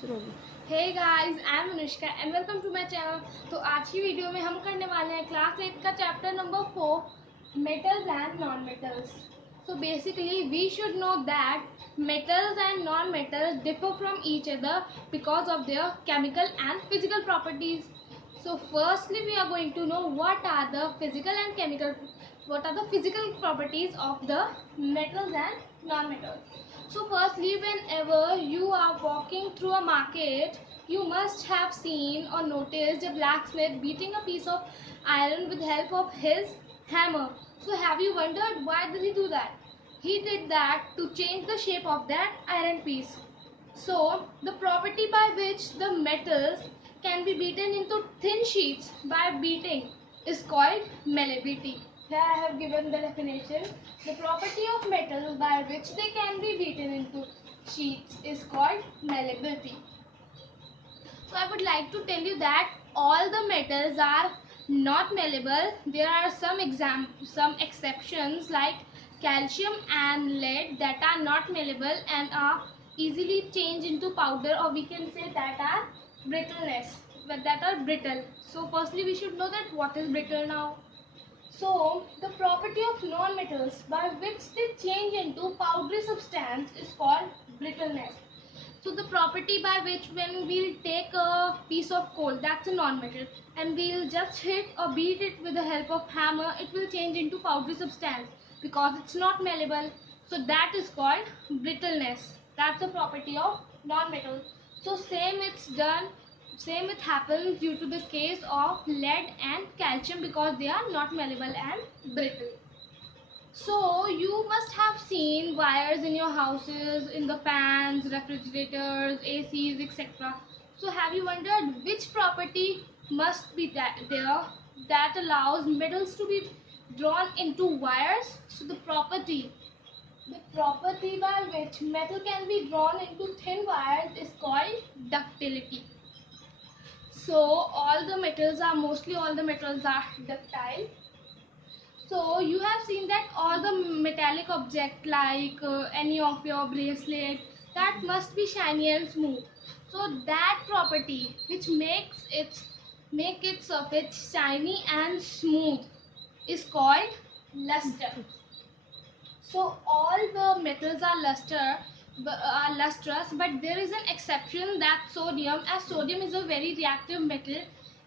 शुरू होगी। Hey guys, I am Anushka and welcome to my channel. तो आज की वीडियो में हम करने वाले हैं क्लास 8 का chapter number 4, metals and non metals. So basically we should know that metals and non-metals differ from each other because of their chemical and physical properties. So firstly we are going to know what are the physical properties of the metals and non-metals. So firstly, whenever you are walking through a market, you must have seen or noticed a blacksmith beating a piece of iron with help of his hammer. So have you wondered why did he do that? He did that to change the shape of that iron piece. So the property by which the metals can be beaten into thin sheets by beating is called malleability. Here I have given the definition. The property of metals by which they can be beaten into sheets is called malleability. So I would like to tell you that all the metals are not malleable. There are some exceptions like calcium and lead that are not malleable and are easily changed into powder, or we can say that are brittle. So firstly we should know that what is brittle now. So the property of non-metals by which they change into powdery substance is called brittleness. So the property by which when we'll take a piece of coal, that's a non-metal, and we'll just hit or beat it with the help of hammer, it will change into powdery substance because it's not malleable. So that is called brittleness. That's the property of non-metal. So same it happens due to the case of lead and calcium because they are not malleable and brittle. So you must have seen wires in your houses, in the fans, refrigerators, ACs, etc. So have you wondered which property must be that allows metals to be drawn into wires? So the property by which metal can be drawn into thin wires is called ductility. So mostly all the metals are ductile. So you have seen that all the metallic object like any of your bracelet, that must be shiny and smooth. So that property which make its surface shiny and smooth is called luster. So all the metals are lustrous, but there is an exception, that sodium, as sodium is a very reactive metal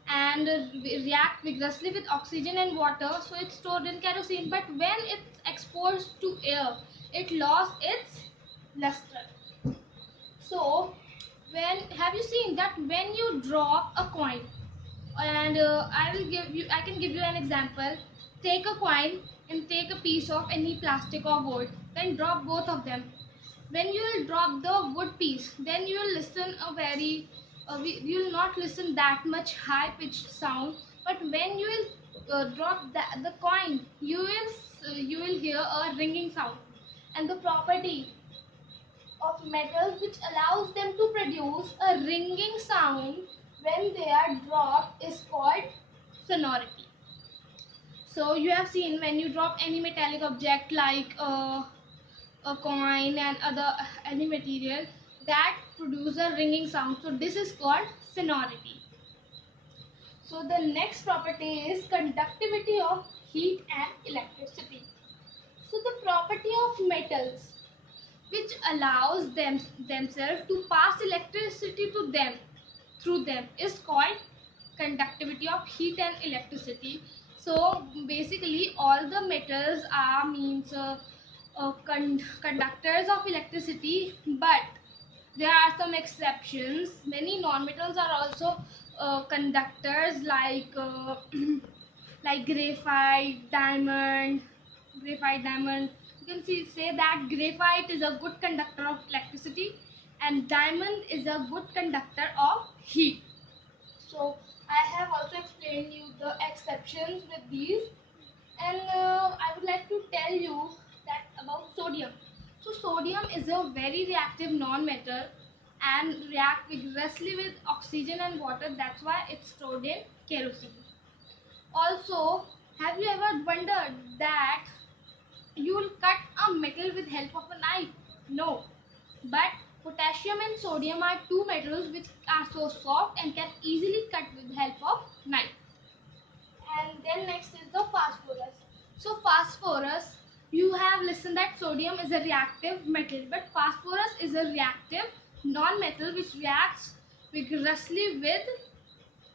and react vigorously with oxygen and water, so it's stored in kerosene, but when it's exposed to air it lost its luster. So when have you seen that when you drop a coin, and I can give you an example. Take a coin and take a piece of any plastic or wood, then drop both of them. When you will drop the wood piece, then you will listen a very you will not listen that much high pitched sound, but when you will drop the coin, you will hear a ringing sound. And the property of metals which allows them to produce a ringing sound when they are dropped is called sonority. So you have seen when you drop any metallic object like a coin and any material, that produce a ringing sound. So this is called sonority. So the next property is conductivity of heat and electricity. So the property of metals which allows themselves to pass electricity to them through them is called conductivity of heat and electricity. So basically all the metals are conductors of electricity, but there are some exceptions. Many non-metals are also conductors like graphite diamond. You can say that graphite is a good conductor of electricity and diamond is a good conductor of heat. So I have also explained you the exceptions with these, and I would like to tell you that about sodium. So sodium is a very reactive non-metal and react vigorously with oxygen and water. That's why it's stored in kerosene. Also, have you ever wondered that you will cut a metal with help of a knife? No, but Potassium and sodium are two metals which are so soft and can easily cut with the help of knife. And then next is the phosphorus. So phosphorus, you have listened that sodium is a reactive metal, but phosphorus is a reactive non-metal which reacts vigorously with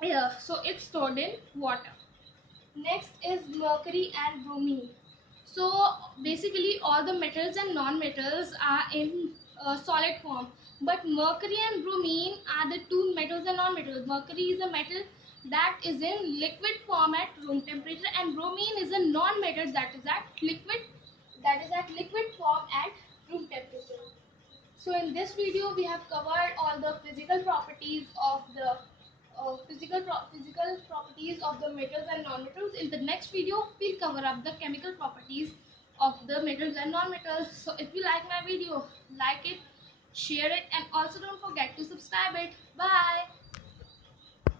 air. So it's stored in water. Next is mercury and bromine. So basically all the metals and non-metals are in solid form, but mercury and bromine are the two metals and non-metals. Mercury is a metal that is in liquid form at room temperature, and bromine is a non-metal that is at liquid form at room temperature. So in this video we have covered all the physical properties of the physical properties of the metals and non-metals. In the next video we'll cover up the chemical properties of the metals and non-metals. So if you like my video, like it, share it, and also don't forget to subscribe it.